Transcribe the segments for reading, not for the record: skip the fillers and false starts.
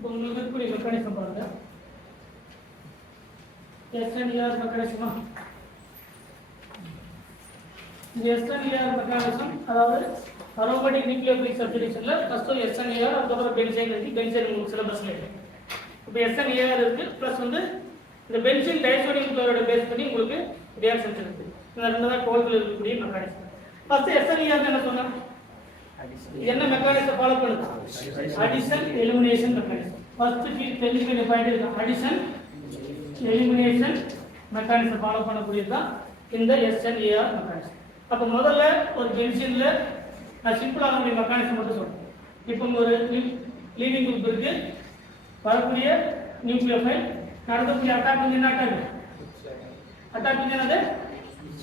இப்போ உங்களுக்கு இருக்கக்கூடிய மெக்கானிசம் பாருங்க. SNER மெக்கானிசமா, இந்த SNER மெக்கானிசம் அதாவது அரோமேட்டிக் நியூக்ளியோபிலிக் சப்ஸ்டிடியூஷன்ல ஃபர்ஸ்ட் SNER அதுக்கப்புறம் பென்சைன் இருக்கு. பென்சைன் உங்களுக்கு சிலபஸ்ல இருக்கு. இப்போ SNER இருக்கு பிளஸ் வந்து இந்த பென்சீன் டைசோடியம் குளோரைடை பேஸ் பண்ணி உங்களுக்கு ரியாக்ஷன்ஸ் இருக்கு. இந்த ரெண்டு தான் கோல்கள் இருக்கக்கூடிய மெக்கானிசம். ஃபர்ஸ்ட் SNER என்ன சொன்னா, என்ன மெக்கானிசம் ஃபாலோ பண்ணுது? Addition elimination mechanism. ஃபர்ஸ்ட் தெரிஞ்சுக்கிற பாயிண்ட் இருக்கு. அடிஷன் எலிமினேஷன் மெக்கானிசம் ஃபாலோ பண்ணக்கூடியது தான் இந்த SNER மெக்கானிசம். அப்ப முதல்ல ஒரு பென்சீன்ல நான் சிம்பிளான ஒரு மெக்கானிசம் மட்டும் சொல்றேன். இப்போ ஒரு லீவிங் குரூப் இருக்கு, வரக்கூடிய நியூக்ளியோஃபைல், நடக்கக்கூடிய அட்டாக் வந்து என்ன அட்டாக்? அட்டாக் வந்து என்னது?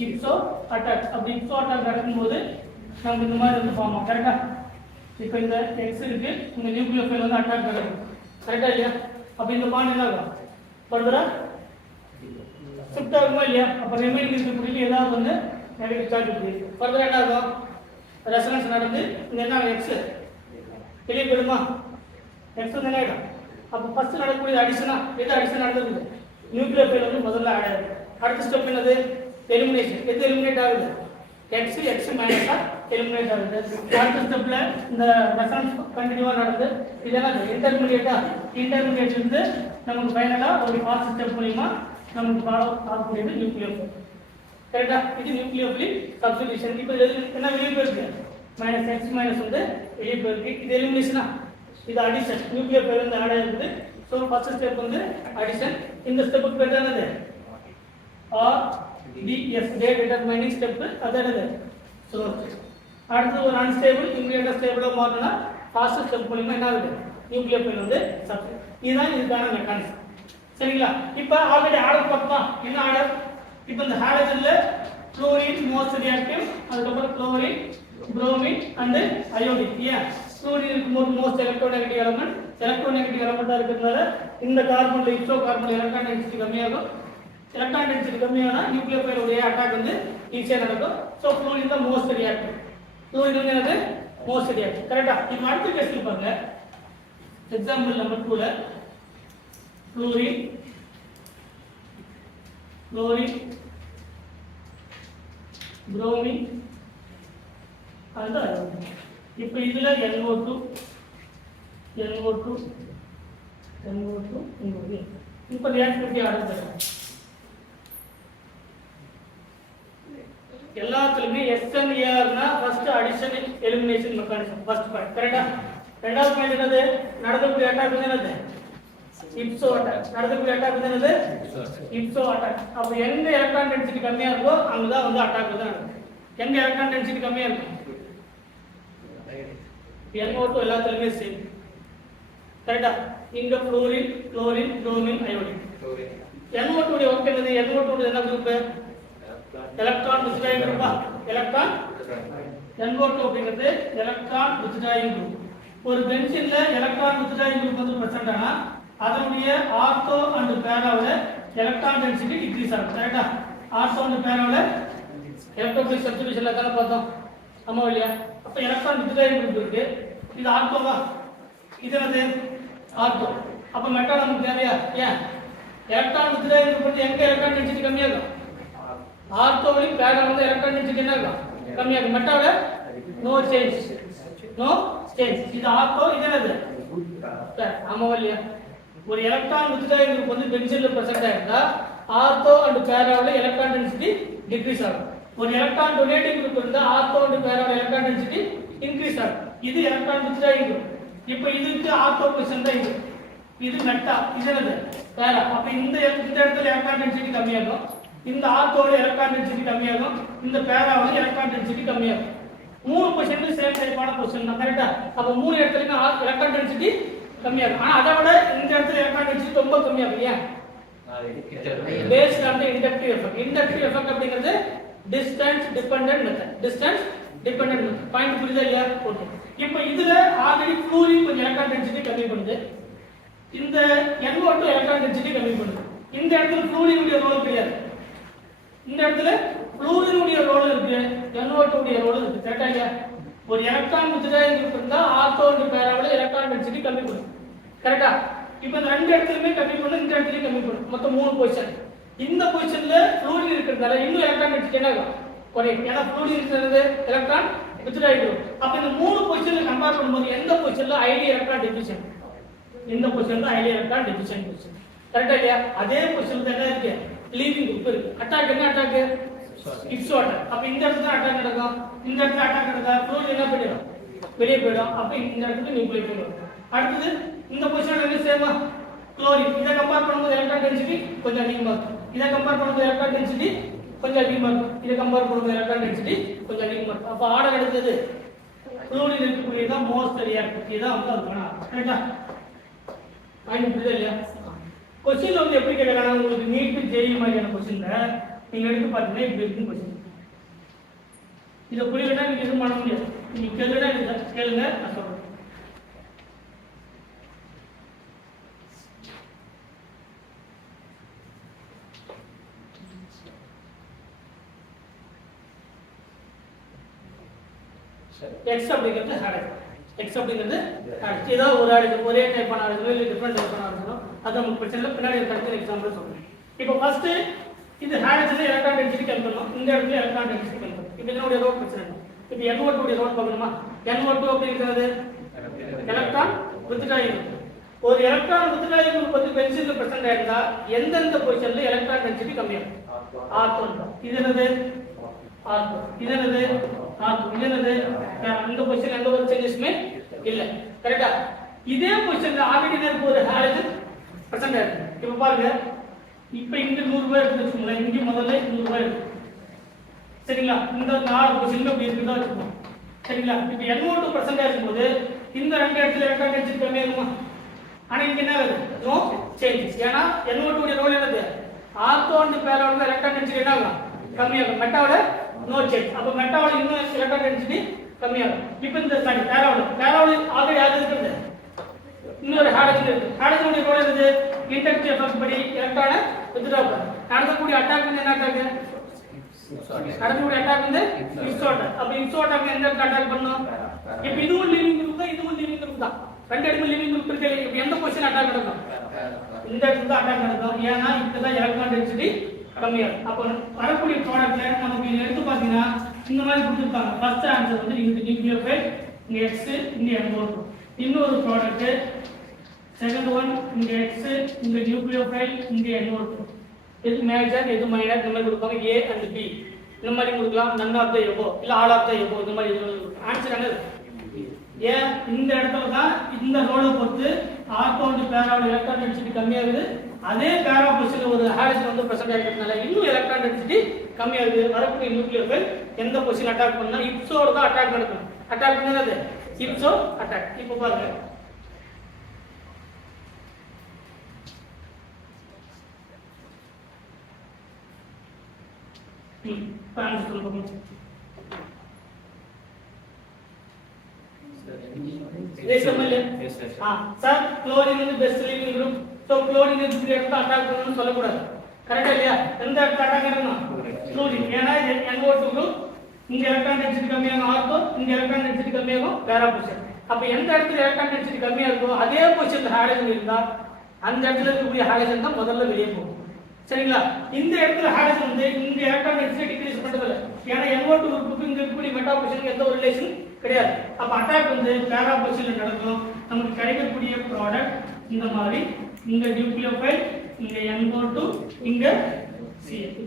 இப்சோ அட்டாக். அப்படி இப்சோ அட்டாக் நடக்கும்போது நமக்கு இந்த மாதிரி வந்து ஃபார்ம் ஆகும். கரெக்டா? இப்போ இந்த எக்ஸ் இருக்கு, இந்த நியூக்ளியோஃபைல் வந்து அட்டாக் நடக்கும். கரெக்டா இல்லையா? அப்ப இந்த பாண்ட் என்ன ஆகும்? ஃபர்தரா ஷிஃப்ட் ஆகுமா இல்லையா? அப்ப ரிமைனிங் இருக்கக்கூடிய ஏதாவது வந்து நெகட்டிவ் சார்ஜ் இருக்கு. ஃபர்தரா என்ன ஆகும்? ரெசனன்ஸ் நடந்து இங்க என்ன எக்ஸ் வெளியே போயிடுமா? எக்ஸ் வந்து என்ன ஆகிடும்? அப்போ ஃபர்ஸ்ட் நடக்கக்கூடிய அடிஷனா எது அடிஷன் நடந்தது? நியூக்ளியோஃபைல் வந்து முதல்ல ஆட் ஆகுது. அடுத்த ஸ்டெப் என்னது? எலிமினேஷன். எது எலிமினேட் ஆகுது? எக்ஸ் எக்ஸ் மைனஸா எலிமினேட் ஆகுது. அடுத்த ஸ்டெப்ல இந்த ரெசனன்ஸ் கண்டினியூவா நடந்து இதெல்லாம் இன்டர்மீடியேட்டா, இன்டர்மீடியேட் இருந்து நமக்கு ஃபைனலா ஒரு ஃபாஸ்ட் ஸ்டெப் மூலமா நமக்கு ஃபாலோ ஆகக்கூடியது நியூக்ளியோஃபைல். கரெக்டா? இது நியூக்ளியோஃபிலிக் சப்ஸ்டிடியூஷன். இப்போ என்ன வெளியே போயிருக்கு? மைனஸ் எக்ஸ் மைனஸ் வந்து வெளியே போயிருக்கு. இது எலிமினேஷனா, இது அடிஷன். நியூக்ளியோஃபைல் வந்து ஆட் ஆயிருக்குது. ஸோ ஃபர்ஸ்ட் ஸ்டெப் வந்து அடிஷன். இந்த ஸ்டெப்புக்கு பேர் என்னது? RDS டே டிட்டர்மைனிங் ஸ்டெப். அது என்னது? ஸோ அடுத்து ஒரு அன்ஸ்டேபிள் இமிடியேட்டா ஸ்டேபிளா மாறினா ஃபாஸ்ட் ஸ்டெப் மூலமா என்ன ஆகுது? நியூக்ளியோஃபைல் வந்து சப்ஸ்டிடியூட். இதுதான் இதுக்கான மெக்கானிசம். சரிங்களா? இப்போ ஆல்ரெடி ஆர்டர் பார்த்தோம். என்ன ஆர்டர்? இப்போ இந்த ஹாலஜன்ல குளோரின் மோஸ்ட் ரியாக்டிவ், அதுக்கப்புறம் குளோரின், புரோமின் அண்ட் அயோடின். ஏன் குளோரின் இருக்கும்போது மோஸ்ட் எலக்ட்ரோநெகட்டிவ் எலமெண்ட், எலக்ட்ரோநெகட்டிவ் எலமெண்டா இருக்கிறதுனால இந்த கார்பன்ல இப்சோ கார்பன்ல எலக்ட்ரான் டென்சிட்டி கம்மியாகும். எலக்ட்ரான் டென்சிட்டி கம்மியானா நியூக்ளியோஃபைல் உடைய அட்டாக் வந்து ஈஸியா நடக்கும். ஸோ குளோரின் தான் மோஸ்ட் ரியாக்டிவ். குளோரின் வந்து என்னது? Most reactive. கரெக்டா? இப்போ அடுத்த கேஸ் பாருங்க. எக்ஸாம்பிள் நம்பர் 2ல chlorine, chlorine, bromine and iodine. இப்போ இதுல NO2, NO2, NO2 இங்க. இப்போ ரியாக்டிவிட்டி ஆர்டர் பண்ணுங்க. எல்லாத்துலயுமே SNER னா first addition elimination mechanism first point. கரெக்ட்டா? ரெண்டாவது பாயிண்ட் என்னது? நடக்கக்கூடிய அட்டாக் வந்து என்னது? இப்சோ அட்டாக். நடக்கக்கூடிய அட்டாக் வந்து என்னது? இப்சோ அட்டாக். அப்ப எங்க எலக்ட்ரான் டென்சிட்டி கம்மியா இருக்கோ அங்கதான் வந்து அட்டாக் வந்து நடக்கும். எங்க எலக்ட்ரான் டென்சிட்டி கம்மியா இருக்கும்? NO2 எல்லாத்துலயுமே சேம். கரெக்ட்டா? இங்க chlorine, chlorine, bromine, iodine. NO2 உடைய வர்க் என்னது? NO2 என்ன குரூப்? எலக்ட்ரான் வித்ட்ராயிங் குரூப்பா? எலக்ட்ரான் NO2 அப்படிங்கிறது எலக்ட்ரான் வித்ட்ராயிங் குரூப். ஒரு பென்சீன்ல எலக்ட்ரான் வித்ட்ராயிங் குரூப் வந்து பிரசன்ட் ஆனா அதனுடைய ஆர்த்தோ அண்ட் பேராவுல எலக்ட்ரான் டென்சிட்டி டிக்ரீஸ் ஆகும். கரெக்ட்டா? ஆர்த்தோ அண்ட் பேராவுல எலக்ட்ரோஃபிலிக் சப்ஸ்டிடியூஷன்ல தான பார்த்தோம். ஆமா இல்லையா? அப்ப எலக்ட்ரான் வித்ட்ராயிங் குரூப் இருக்கு. இது ஆர்த்தோவா? இது என்னது? ஆர்த்தோ. அப்ப மெட்டா நமக்கு தேவையா? ஏன் எலக்ட்ரான் வித்ட்ராயிங் குரூப் வந்து எங்க எலக்ட்ரான் டென்சிட்டி கம்மியா இருக்கும்? ஆர்த்தோவிலும் பேராவுல எலக்ட்ரான் டென்சிட்டி என்ன இருக்கும்? கம்மியா இருக்கும். மெட்டாவுல நோ சேஞ்ச், நோ சேஞ்ச். இது ஆர்த்தோ, இது என்னது? ஆமா இல்லையா? ஒரு எலக்ட்ரான் வித்ட்ராயிங் குரூப் வந்து பென்சீன்ல பிரசன்ட் ஆயிருந்தா ஆர்த்தோ அண்ட் பேராவுல எலக்ட்ரான் டென்சிட்டி டிக்ரீஸ் ஆகும். ஒரு எலக்ட்ரான் டொனேட்டிங் குரூப் இருந்தா ஆர்த்தோ அண்ட் பேராவுல எலக்ட்ரான் டென்சிட்டி இன்கிரீஸ் ஆகும். இது எலக்ட்ரான் வித்ட்ராயிங் குரூப். இப்போ இதுக்கு ஆர்த்தோ பொசிஷன் தான் இது. இது மெட்டா, இது என்னது? பேரா. அப்ப இந்த இடத்துல எலக்ட்ரான் டென்சிட்டி கம்மியாகும். இந்த ஆர்த்தோட எலக்ட்ரான் டென்சிட்டி கம்மியாகும். இந்த பேராவுல எலக்ட்ரான் டென்சிட்டி கம்மியாகும். மூணு பொசிஷன் சேம் டைப்பான பொசிஷன் தான். கரெக்ட்டா? அப்ப மூணு இடத்துலயுமே எலக்ட்ரான் டென்சிட்டி கம்மியாகும். ஆனா அதை விட இந்த இடத்துல எலக்ட்ரான் டென்சிட்டி ரொம்ப கம்மியாகும். ஏன்? based on the inductive effect. Inductive effect அப்படிங்கிறது distance dependent method. Distance dependent method. Point புரியுதா இல்லையா? ஓகே. இப்போ இதுல ஆல்ரெடி ஃப்ளூரின் கொஞ்சம் எலக்ட்ரான் டென்சிட்டி கம்மி பண்ணுது. இந்த NO2 எலக்ட்ரான் டென்சிட்டி கம்மி பண்ணுது. இந்த இடத்துல ஃப்ளூரின் உடைய ரோல் கிடையாது. இந்த இடத்துல ஃப்ளூரின் உடைய ரோல் இருக்கு, NO2 உடைய ரோல் இருக்கு. கரெக்ட்டா இல்லையா? ஒரு எலக்ட்ரான் வித்ட்ராயிங் குரூப் இருந்தா ஆர்த்தோ அண்ட் பேராவுல எலக்ட்ரான் டென்சிட்டி கம்மி பண்ணும். கரெக்டா? இப்போ இந்த ரெண்டு இடத்துலயுமே கம்மி பண்ணணும், இந்த இடத்துலயும் கம்மி பண்ணணும். மொத்தம் 3 பொசிஷன். இந்த பொசிஷன்ல ஃப்ளூரின் இருக்கிறதால இன்னும் எலக்ட்ரான் டென்சிட்டி என்ன ஆகும்? குறையும். ஏன்னா ஃப்ளூரின் இருக்கிறது எலக்ட்ரான் வித்ட்ரா ஆயிடும். அப்ப இந்த 3 பொசிஷன்ல கம்பேர் பண்ணும்போது எந்த பொசிஷன்ல ஹைலி எலக்ட்ரான் டென்சிட்டி? இந்த பொசிஷன்ல ஹைலி எலக்ட்ரான் டென்சிட்டி பொசிஷன். கரெக்டா இல்லையா? அதே பொசிஷன்ல என்ன இருக்கு? லீவிங் குரூப் இருக்கு. அட்டாக் என்ன அட்டாக்? இப்சோ அட்டாக். அப்ப இந்த இடத்துல அட்டாக் நடக்கும், இந்த இடத்துல அட்டாக் நடந்தா ஃப்ளூரின் என்ன பண்ணிடும்? வெளியே போயிடும். அப்ப இந்த இடத்துல நியூக்ளியர் வரும். அடுத்து இந்த பொசிஷன்ல என்ன சேமா? குளோரின். இத கம்பேர் பண்ணும்போது எலக்ட்ரான் டென்சிட்டி கொஞ்சம் அதிகமா இருக்கும். இத கம்பேர் பண்ணும்போது எலக்ட்ரான் டென்சிட்டி கொஞ்சம் அதிகமா இருக்கும். இத கம்பேர் பண்ணும்போது எலக்ட்ரான் டென்சிட்டி கொஞ்சம் அதிகமா இருக்கும். அப்ப ஆர்டர் எடுத்தது குளோரின் இருக்கக்கூடியதா மோஸ்ட் ரியாக்டிவ். இதான் வந்து அதுக்கான கரெக்ட்டா? பாயிண்ட் புரியுதா இல்லையா? क्वेश्चन வந்து எப்படி கேட்கறாங்க? உங்களுக்கு நீட் ஜேஇ மாதிரியான क्वेश्चनல நீங்க எடுத்து பார்த்தீங்கன்னா இப்படி இருக்கும் क्वेश्चन. இத புரியலனா நீங்க எதுவும் பண்ண முடியாது. நீங்க கேளுடா இல்ல கேளுங்க நான் சொல்றேன். x அப்படிங்கிறது ஹைட்ரஜன். x அப்படிங்கிறது ஹைட்ரஜன். ஏதோ ஒரு ஹைட்ரஜன் ஒரே டைப்பான ஹைட்ரஜன் இல்ல டிஃபரண்ட் டைப்பான ஹைட்ரஜன் அது நமக்கு பிரச்சனை பின்னாடி கரெக்ட் எக்ஸாம்பிள் சொல்றேன். இப்போ ஃபர்ஸ்ட் இது ஹைட்ரஜன் எலக்ட்ரான் டென்சிட்டி கண்டுபிடிக்கணும். இந்த இடத்துல எலக்ட்ரான் டென்சிட்டி கண்டுபிடிக்கணும். இப்போ இதனுடைய ரோட் பிரச்சனை இல்லை. இப்போ NO2 உடைய ரோட் பார்க்கணுமா? NO2 அப்படிங்கிறது எலக்ட்ரான் வித்ட்ரா ஆயிருக்கு. ஒரு எலக்ட்ரான் வித்ட்ரா ஆயிருக்கு பத்தி பென்சில்ல பிரசன்ட் ஆயிருந்தா எந்தெந்த பொசிஷன்ல எலக்ட்ரான் டென்சிட்டி கம்மியாகும்? R1. இது என்னது? R2. இது என்னது? R2. இது என்னது? இந்த பொசிஷன்ல எந்த ஒரு சேஞ்சஸ்மே இல்ல. கரெக்ட்டா? இதே பொசிஷன்ல ஆல்ரெடி இருக்கு ஒரு ஹைட்ரஜன் பிரசன்ட் ஆயிருக்கு. இப்போ பாருங்க. இப்போ இங்க 100 ரூபாய் எடுத்து வச்சுக்கோங்க. இங்க முதல்ல 100 ரூபாய் இருக்கு. சரிங்களா? இந்த 4 பொசிஷன்ல இப்படி இருக்குதா வச்சுக்கோங்க. சரிங்களா? இப்போ NO2 பிரசன்ட் போது இந்த ரெண்டு இடத்துல எலக்ட்ரான் டென்சிட்டி கம்மியா இருக்குமா? ஆனா இங்க என்ன ஆகுது? No changes. ஏன்னா NO2 உடைய ரோல் என்னது? ஆர்த்தோன் பேரோட எலக்ட்ரான் டென்சிட்டி என்ன ஆகும்? கம்மியாகும். மெட்டாவோட நோ சேஞ்ச். அப்ப மெட்டாவோட இன்னும் எலக்ட்ரான் டென்சிட்டி கம்மியாகும். இப்போ இந்த சாரி பேரோட ஆல்ரெடி யாரு இருக்குது? இன்னொரு ஹைட்ரஜன் இருக்கு. ஹைட்ரஜன் உடைய ரோல் என்னது? இன்டெக்டிவ் எஃபெக்ட் படி எலக்ட்ரானை வித்ட்ரா பண்ணும். நடக்கக்கூடிய அட்டாக் என்ன அட்டாக்? நடக்கக்கூடிய அட்டாக் வந்து இப்சோ அட்டாக். அப்ப இப்சோ அட்டாக் எந்த அட்டாக் பண்ணும்? இப்போ இதுவும் லிவிங் குரூப் தான், இதுவும் லிவிங் குரூப் தான். ரெண்டு இடத்துல லிவிங் குரூப் இருக்கு. இப்போ எந்த பொசிஷன் அட்டாக் நடக்கும்? இந்த இடத்துல தான் அட்டாக் நடக்கும். ஏன்னா இதுதான் எலக்ட்ரான் டென்சிட்டி கம்மியாகும். அப்போ வரக்கூடிய ப்ராடக்ட்ல நமக்கு இங்க எடுத்து பாத்தீங்கன்னா இந்த மாதிரி கொடுத்துருப்பாங்க. ஃபர்ஸ்ட் ஆன்சர் வந்து இங்க நியூக்ளியோஃபைல், இங்க X, இங்க NO2. இன்னொரு ப்ராடக்ட் செகண்ட் ஒன் இங்க X, இங்க நியூக்ளியோஃபைல், இங்க NO2. இது மேஜர், இது மைனர், இந்த மாதிரி கொடுப்பாங்க. A and B இந்த மாதிரி கொடுக்கலாம். நன் ஆஃப் த எபோ இல்ல ஆல் ஆஃப் த எபோ இந்த மாதிரி ஆன்சர் என்னது? ஏன் இந்த இடத்துல தான் இந்த ரோலை பொறுத்து ஆர்த்தோன் பேரோட எலக்ட்ரான் டென்சிட்டி கம்மியாகுது. அதே பேரா பொசிஷன்ல ஒரு ஹைட்ரஜன் வந்து பிரசன்ட் ஆகிறதுனால இன்னும் எலக்ட்ரான் டென்சிட்டி கம்மியாகுது. வரக்கூடிய நியூக்ளியோஃபைல் எந்த பொசிஷன் அட்டாக் பண்ணா இப்சோட தான் அட்டாக் நடக்கும். அட்டாக் என்னது? இப்சோ அட்டாக். இப்போ பாருங்க. ஆன்சர் சொல்லுங்க. சார் குளோரின் வந்து best living group. So chlorine இந்த இடத்துல அட்டாக் பண்ணனும்னு சொல்ல கூடாது. கரெக்ட்டா இல்லையா? எந்த இடத்துல அட்டாக் பண்ணனும்? குளோரின். ஏன்னா NO2 குரூப் இங்க எலக்ட்ரான் டென்சிட்டி கம்மியாகும் ஆர்த்தோ, இங்க எலக்ட்ரான் டென்சிட்டி கம்மியாகும் பேரா பொசிஷன். அப்ப எந்த இடத்துல எலக்ட்ரான் டென்சிட்டி கம்மியா இருக்கோ அதே பொசிஷன்ல ஹைட்ரஜன் இருந்தா அந்த இடத்துல இருக்கக்கூடிய ஹைட்ரஜன் தான் முதல்ல வெளியே போகும். சரிங்களா? இந்த இடத்துல ஹைட்ரஜன் வந்து இங்க எலக்ட்ரான் டென்சிட்டி டிக்ரீஸ் பண்றது இல்ல. ஏன்னா NO2 குரூப்புக்கு இங்க இருக்கக்கூடிய மெட்டா பொசிஷனுக்கு எந்த ஒரு ரிலேஷன் கிடையாது. அப்ப அட்டாக் வந்து பேரா பொசிஷன்ல நடக்கும். நமக்கு கிடைக்கக்கூடிய ப்ராடக்ட் இந்த மாதிரி இங்க நியூக்ளியோஃபைல், இங்க NO2, இங்க CH.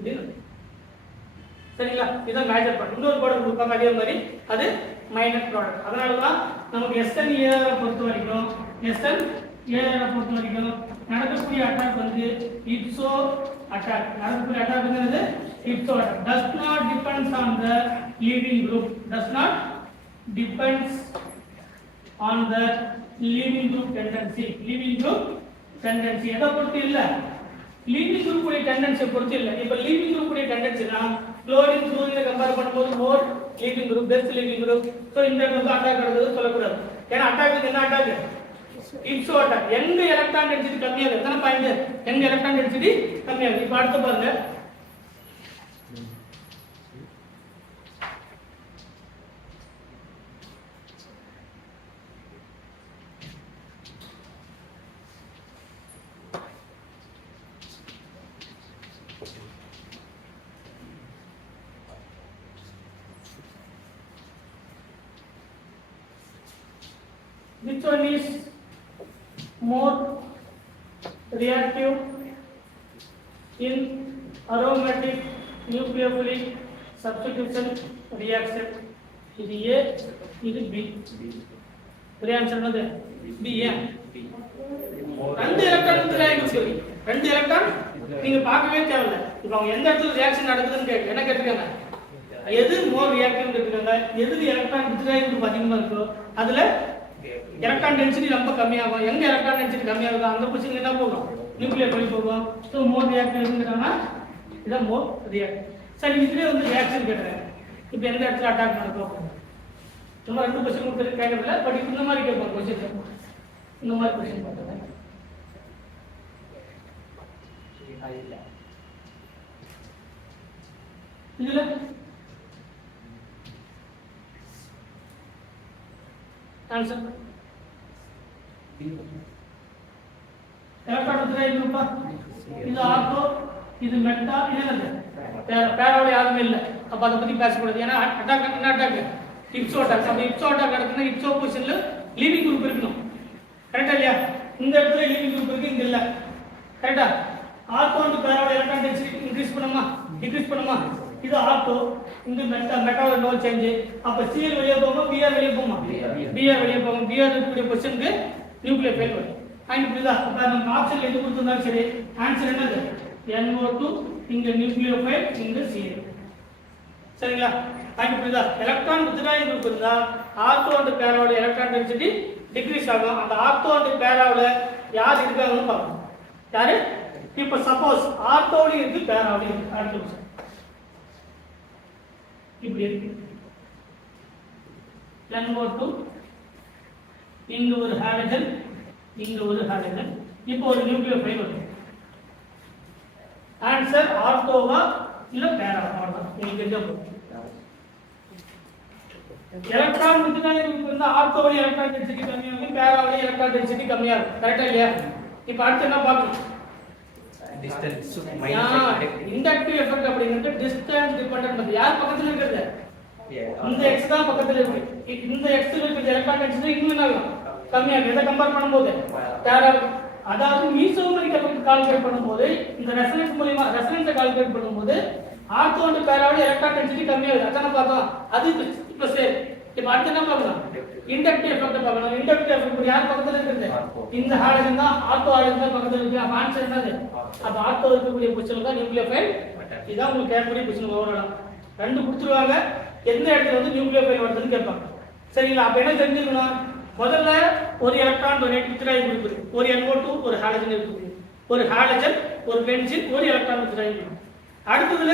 சரிங்களா? இதான் மேஜர் ப்ராடக்ட். இன்னொரு ப்ராடக்ட் கொடுப்பாங்க அதே மாதிரி அது மைனர் ப்ராடக்ட். அதனால தான் நமக்கு SN-AR பொறுத்த வரைக்கும் நடக்கக்கூடிய அட்டாக் வந்து இப்சோ அட்டாக். நடக்கக்கூடிய அட்டாக் வந்து இப்சோ attack. does not depends on the leaving group. does not depends on the leaving group tendency. leaving group tendency எதை பொறுத்து இல்ல? leaving group உடைய tendency பொறுத்து இல்ல. இப்ப leaving group உடைய tendency தான் chlorine fluorine கம்பேர் பண்ணும்போது more leaving group, best leaving group. So இந்த இடத்துல அட்டாக் நடக்குது சொல்லக்கூடாது. ஏன்னா அட்டாக் என்ன அட்டாக்? இப்சோ அட்டாக். எங்க எலக்ட்ரான் டென்சிட்டி கம்மியா இருக்கு எத்தனை பாயிண்ட்? எங்க எலக்ட்ரான் டென்சிட்டி கம்மியா இருக்கு. இப்ப அடுத்து பாருங்க. which one is more reactive in aromatic nucleophilic substitution reaction? இது A, இது B. ஒரே ஆன்சர் என்னது? B. ஏன்? ரெண்டு எலக்ட்ரான் வித்ட்ராயிங் சொல்லி ரெண்டு எலக்ட்ரான் நீங்க பார்க்கவே தேவையில்ல. இப்போ அவங்க எந்த இடத்துல ரியாக்ஷன் நடக்குதுன்னு என்ன கேட்டிருக்காங்க? எது மோர் ரியாக்டிவ் கேட்டிருக்காங்க. எது எலக்ட்ரான் வித்ட்ராயிங் அதிகமா இருக்கோ அதுல எலக்ட்ரான் டென்சிட்டி ரொம்ப கம்மியாகும். எங்க எலக்ட்ரான் டென்சிட்டி கம்மியாகுதோ அந்த பொசிஷன்ல என்ன போகும்? நியூக்ளியர் போய் போகும். ஸோ மோர் ரியாக்டிவ் எதுங்கிறாங்கன்னா இதான் மோர் ரியாக்டிவ். சரி, இதுலேயே வந்து ரியாக்ஷன் கேட்குறாங்க. இப்போ எந்த இடத்துல அட்டாக் நடக்கும்? சும்மா ரெண்டு கொஸ்டின் கொடுத்து கேட்கறதில்ல, பட் இந்த மாதிரி கேட்பாங்க கொஸ்டின். இந்த மாதிரி கொஸ்டின் பார்த்தேன். இதுல ஆன்சர் எலக்ட்ரான் வித்ட்ராயிங் குரூப்பா? இது ஆர்த்தோ, இது மெட்டா, இது என்னது? பேரோட யாருமே இல்லை. அப்ப அதை பத்தி பேசக்கூடாது. ஏன்னா அட்டாக் என்ன அட்டாக்? இப்சோ அட்டாக். அப்ப இப்சோ அட்டாக் நடக்குதுன்னா இப்சோ பொசிஷன்ல லீவிங் குரூப் இருக்கணும். கரெக்டா இல்லையா? இந்த இடத்துல லீவிங் குரூப் இருக்கு, இங்க இல்ல. கரெக்டா? ஆர்த்தோ அண்ட் பேரோட எலக்ட்ரான் டென்சிட்டி இன்க்ரீஸ் பண்ணுமா டிக்ரீஸ் பண்ணுமா? இது ஆர்த்தோ, இந்த மெட்டாவோட நோ சேஞ்ச். அப்ப சிஎல் வெளியே போகுமா, பிஆர் வெளியே போகுமா? பிஆர் வெளியே போகும். பிஆர் இருக்கக்கூடிய பொசிஷனுக்கு நியூக்ளியர் ஃபெயில் வரும். அண்ட் புரியுதா? அப்ப நம்ம ஆப்ஷன் எது கொடுத்திருந்தாலும் சரி ஆன்சர் என்னது? NO2, இங்க நியூக்ளியர் ஃபெயில், இங்க சிஎல். சரிங்களா? அண்ட் புரியுதா? எலக்ட்ரான் வித்ட்ராயிங் குரூப் இருந்தா ஆர்த்தோ அண்ட் பேரோட எலக்ட்ரான் டென்சிட்டி டிக்ரீஸ் ஆகும். அந்த ஆர்த்தோ அண்ட் பேரோட யார் இருக்காங்கன்னு பார்க்கணும். யாரு? இப்ப சப்போஸ் ஆர்த்தோட இருக்கு, பேரோட இருக்கு. அடுத்த இப்படி இருக்கு. NO2, இங்க ஒரு ஹைட்ரஜன், இங்க ஒரு ஹைட்ரஜன். இப்போ ஒரு நியூக்ளியர் ஃபைல் வருது. ஆன்சர் ஆர்த்தோவா இல்ல பேரா? அவ்வளவுதான். உங்களுக்கு தெரிஞ்ச போதும். எலக்ட்ரான் வித்ட்ராயிங் இருந்தா ஆர்த்தோட எலக்ட்ரான் டென்சிட்டி கம்மியா இருக்கும், பேராவோட எலக்ட்ரான் டென்சிட்டி கம்மியா இருக்கும். கரெக்டா இல்லையா? இப்போ அடுத்து என்ன பார்க்கணும்? டிஸ்டன்ஸ் இண்டக்டிவ் எஃபெக்ட் அப்படிங்கிறது டிஸ்டன்ஸ் டிபெண்டன்ட் மெத்தட். யார் பக்கத்துல இருக்குது? இந்த x தான் பக்கத்துல இருக்கு. இந்த x ல இருக்கிற எலக்ட்ரான் டென்சிட்டி இன்னும் என்ன ஆகும்? கம்மியா இருக்கு. இத கம்பேர் பண்ணும்போது பேரா, அதாவது மீசோமெரிக் எஃபெக்ட் கால்குலேட் பண்ணும்போது இந்த ரெசனன்ஸ் மூலமா ரெசனன்ஸை கால்குலேட் பண்ணும்போது ஆர்த்தோ அண்ட் பேராவோட எலக்ட்ரான் டென்சிட்டி கம்மியா இருக்கு. அதான பார்த்தோம். அது இப்ப சரி. இப்போ அடுத்து என்ன பார்க்கணும்? இண்டக்டிவ் எஃபெக்ட் பார்க்கணும். இண்டக்டிவ் எஃபெக்ட் யார் பக்கத்துல இருக்குது? இந்த ஹைட்ரஜன் தான், ஆர்த்தோ ஹைட்ரஜன் தான் பக்கத்துல இருக்கு. அப்ப ஆன்சர் என்னது? அப்ப ஆர்த்தோ இருக்கக்கூடிய பொசிஷன்ல தான் நியூக்ளியர் ஃபைல். இதான் உங்களுக்கு கேட்கக்கூடிய பொசிஷன். ஓவராலா ரெண்டு கொடுத்துருவாங்க. எந்த இடத்துல வந்து நியூக்ளியர் ஃபைல் வருதுன்னு கேட்பாங்க. சரிங்களா? அப்ப என்ன தெரிஞ்சுக்கணும்? முதல்ல ஒரு எலக்ட்ரான் டொனேட் வித்ட்ராயிங் குரூப் இருக்கு. ஒரு NO2, ஒரு ஹைட்ரஜன் இருக்கு. ஒரு ஹைட்ரஜன், ஒரு பென்சின், ஒரு எலக்ட்ரான் வித்ட்ராயிங் குரூப். அடுத்ததுல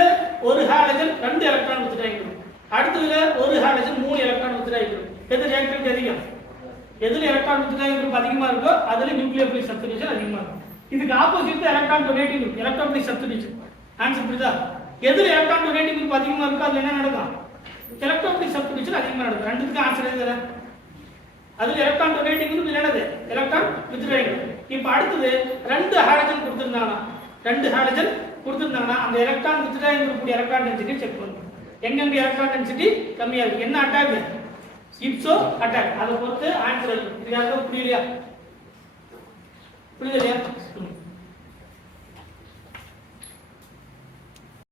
ஒரு ஹைட்ரஜன், ரெண்டு எலக்ட்ரான் வித்ட்ராயிங் குரூப். அடுத்ததுல ஒரு ஹைட்ரஜன், மூணு எலக்ட்ரான் வித்ட்ராயிங் குரூப். எது ரியாக்டிவிட்டி அதிகம்? எதுல எலக்ட்ரான் வித்ட்ராயிங் குரூப் அதிகமா இருக்கோ அதுல நியூக்ளியர் ஃபைல் சப்ஸ்டிடியூஷன் அதிகமா இருக்கும். இதுக்கு opposite electron donating group, electron file substitution. Answer புரியுதா? எதுல எலக்ட்ரான் டொனேட்டிங் குரூப் அதிகமா இருக்கோ அதுல என்ன நடக்கும்? எலக்ட்ரான் ஃபைல் சப்ஸ்டிடியூஷன் அதிகமா நடக்கும். ரெண்டுத்துக்கு ஆன்சர் எதுல? அதுல எலக்ட்ரான் டொனேட்டிங் குரூப் என்னது? Electron withdrawing group. இப்போ அடுத்து ரெண்டு ஹைட்ரஜன் கொடுத்திருந்தாங்கன்னா, ரெண்டு ஹைட்ரஜன் கொடுத்திருந்தாங்கன்னா அந்த electron withdrawing group electron density check பண்ணுங்க. எங்கெங்க எலக்ட்ரான் டென்சிட்டி கம்மியா இருக்கு? என்ன அட்டாக்? இப்சோ அட்டாக். அதை பொறுத்து ஆன்சர் இருக்கு. இது யாருக்கும் புரியலையா? புரியுது இல்லையா?